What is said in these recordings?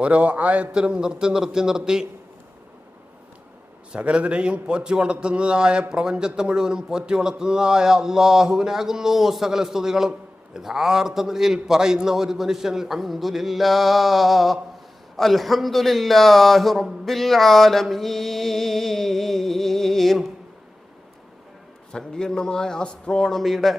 ഓരോ ആയത്തിലും നിർത്തി നിർത്തി നിർത്തി സകലതിനെയും പോറ്റി വളർത്തുന്നതായ പ്രപഞ്ചത്തെ മുഴുവനും പോറ്റി വളർത്തുന്നതായ അള്ളാഹുവിനാകുന്നു സകല സ്തുതികളും. യഥാർത്ഥ നിലയിൽ പറയുന്ന ഒരു മനുഷ്യൻ സങ്കീർണമായ ആസ്ട്രോണമിയുടെ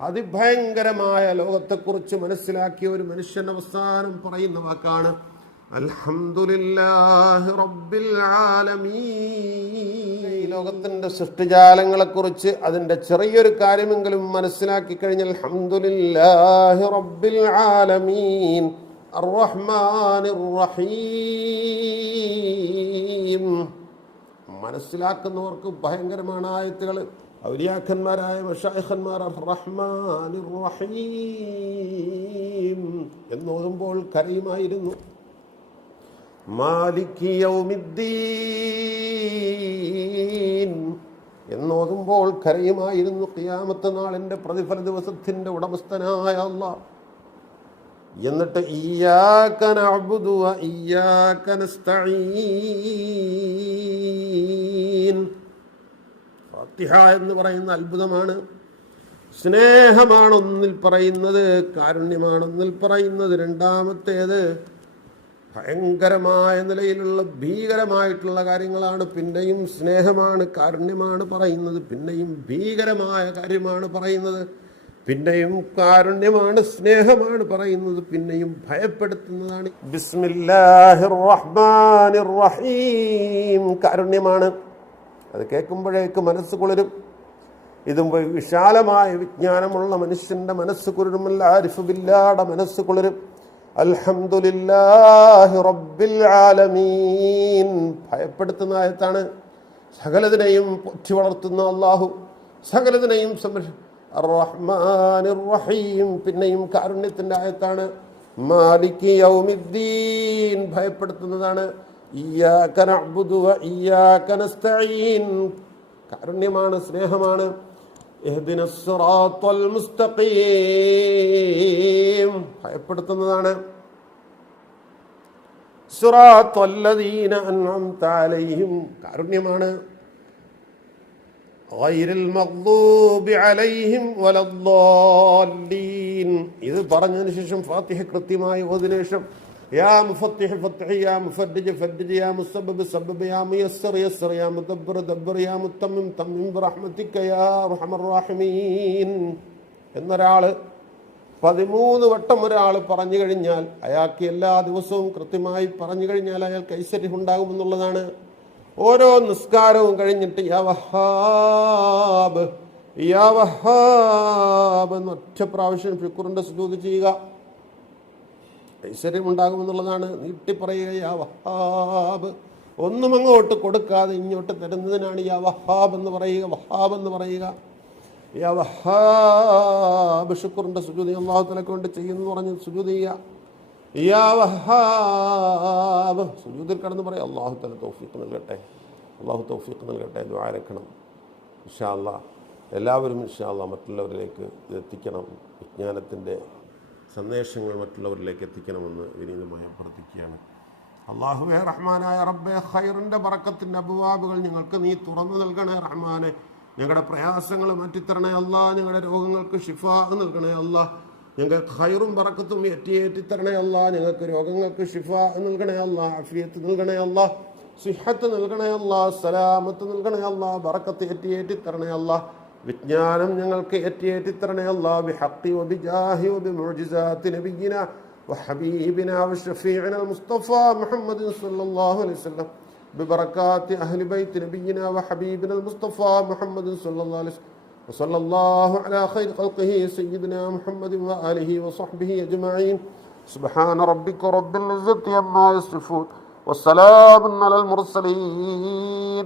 അതിഭയങ്കരമായ ലോകത്തെക്കുറിച്ച് മനസ്സിലാക്കിയ ഒരു മനുഷ്യൻ അവസാനം പറയുന്ന വാക്കാണ് ലോകത്തിന്റെ സൃഷ്ടിജാലങ്ങളെക്കുറിച്ച് അതിന്റെ ചെറിയൊരു കാര്യമെങ്കിലും മനസ്സിലാക്കി കഴിഞ്ഞാൽ അൽഹംദുലില്ലാഹി റബ്ബിൽ ആലമീൻ. റഹീം മനസ്സിലാക്കുന്നവർക്ക് ഭയങ്കരമാണ് ആയത്തുകൾ. ഔലിയാക്കന്മാരായ മഷായഖന്മാർ റഹ്മാൻ റഹീം എന്നോതുമ്പോൾ കരയുമായിരുന്നു. എന്നോതുമ്പോൾ കരയുമായിരുന്നു ഖിയാമത്ത് നാളിന്റെ പ്രതിഫല ദിവസത്തിന്റെ ഉടമസ്ഥനായ അള്ളാഹ്. എന്നിട്ട് ഫാത്തിഹ എന്ന് പറയുന്ന അത്ഭുതമാണ്. സ്നേഹമാണ് ഒന്നിൽ പറയുന്നത് കാരുണ്യമാണ് ഒന്നിൽ പറയുന്നത്. രണ്ടാമത്തേത് ഭയങ്കരമായ നിലയിലുള്ള ഭീകരമായിട്ടുള്ള കാര്യങ്ങളാണ് പിന്നെയും സ്നേഹമാണ് കാരുണ്യമാണ് പറയുന്നത് പിന്നെയും ഭീകരമായ കാര്യമാണ് പറയുന്നത് പിന്നെയും കാരുണ്യമാണ് സ്നേഹമാണ് പറയുന്നത് പിന്നെയും ഭയപ്പെടുത്തുന്നതാണ്. ബിസ്മില്ലാഹിർ റഹ്മാനിർ റഹീം കാരുണ്യമാണ്. അത് കേൾക്കുമ്പോഴേക്ക് മനസ്സ് കുളിരും. ഇതും വിശാലമായ വിജ്ഞാനമുള്ള മനുഷ്യന്റെ മനസ്സ് കുളിരുമല്ല. ആരിഫുബില്ലാടെ മനസ്സ് കുളിരും. അൽഹംദുലില്ലാഹി റബ്ബിൽ ആലമീൻ. ഭയപ്പെടുത്തുന്ന ആയത്താണ്. സകലതിനെയും പൊറ്റി വളർത്തുന്ന അള്ളാഹു സകലതിനെയും സംരക്ഷ റഹീം പിന്നെയും കാരുണ്യത്തിന്റെ ആയത്താണ്. ഭയപ്പെടുത്തുന്നതാണ്. കാരുണ്യമാണ് സ്നേഹമാണ്. എഹ്ദിന മുസ്തഖീം ഭയപ്പെടുത്തുന്നതാണ്. കാരുണ്യമാണ്. ഇത് പറഞ്ഞതിന് ശേഷം ഫാത്തിഹ കൃത്യമായി ഓതിനേഷം ശേഷം يا مفتح فتح يا مفرج فرج يا مسبب سبب يا ميسر يسر يا مدبر دبر يا متمم تمم برحمتك يا ارحم الراحمين എന്നൊരാള് പതിമൂന്ന് വട്ടം ഒരാൾ പറഞ്ഞു കഴിഞ്ഞാൽ അയാൾക്ക് എല്ലാ ദിവസവും കൃത്യമായി പറഞ്ഞു കഴിഞ്ഞാൽ അയാൾക്ക് ഐശ്വര്യം ഉണ്ടാകുമെന്നുള്ളതാണ് ഓരോ നിസ്കാരവും കഴിഞ്ഞിട്ട് യാ വഹാബ് യാ വഹാബ് എന്ന് ഒറ്റ പ്രാവശ്യം ഫിക്കുറിന്റെ സുജൂത് ചെയ്യുക ഐശ്വര്യം ഉണ്ടാകുമെന്നുള്ളതാണ് നീട്ടി പറയുക യാ വഹാബ്. ഒന്നും അങ്ങോട്ട് കൊടുക്കാതെ ഇങ്ങോട്ട് തരുന്നതിനാണ് യാ വഹാബ് എന്ന് പറയുക വഹാബ് എന്ന് പറയുക. യാ വഹാബ് ഷുക്കുറിന്റെ സുജൂതി അള്ളാഹുത്തലക്ക് കൊണ്ട് ചെയ്യുന്നു പറഞ്ഞ് സുജുതിയ യാ വഹാബ് സുജൂതിൽ കടന്ന് പറയാം അള്ളാഹു തല തൗഫീഖ് നൽകട്ടെ അള്ളാഹു തൗഫീഖ് നൽകട്ടെ ദ്വാരക്കണം ഇഷാ അല്ലാ എല്ലാവരും ഇഷാ അല്ലാ മറ്റുള്ളവരിലേക്ക് എത്തിക്കണം. വിജ്ഞാനത്തിന്റെ സന്ദേശങ്ങൾ മറ്റുള്ളവരിലേക്ക് എത്തിക്കണമെന്ന് വിനീതമായി അഭ്യർത്ഥിക്കുകയാണ്. അള്ളാഹുബെ റഹ്മാനായ റബ്ബെ ഖൈറിന്റെ പറക്കത്തിന്റെ അബുവാബുകൾ ഞങ്ങൾക്ക് നീ തുറന്നു നൽകണേ റഹ്മാനെ. ഞങ്ങളുടെ പ്രയാസങ്ങൾ മാറ്റിത്തരണേ അല്ല. ഞങ്ങളുടെ രോഗങ്ങൾക്ക് ഷിഫ നൽകണേ അല്ല. ഞങ്ങൾക്ക് ഖൈറും പറക്കത്തും എറ്റിയേറ്റിത്തരണേ അല്ല. ഞങ്ങൾക്ക് രോഗങ്ങൾക്ക് ഷിഫ നൽകണേ അല്ല. അഫിയത്ത് നൽകണേ അല്ല. സിഹത്ത് നൽകണേ അല്ല. സലാമത്ത് നൽകണേ അല്ലാ. ബറക്കത്ത് എറ്റിയേറ്റിത്തരണേ അല്ലാ. വിജ്ഞാനം ഞങ്ങൾക്ക് ഏറ്റിയേറ്റിത്തരണേ അല്ലാ ബിഹഖി വബിജാഹി വബിമുഅ്ജിസാത്തി നബിയിന وحبيبنا وشفيعنا المصطفى محمد صلى الله عليه وسلم ببركات أهل بيت نبينا وحبيبنا المصطفى محمد صلى الله عليه وسلم وصلى الله على خير خلقه سيدنا محمد وآله وصحبه أجمعين سبحان ربك رب العزة عما يصفون والسلام على المرسلين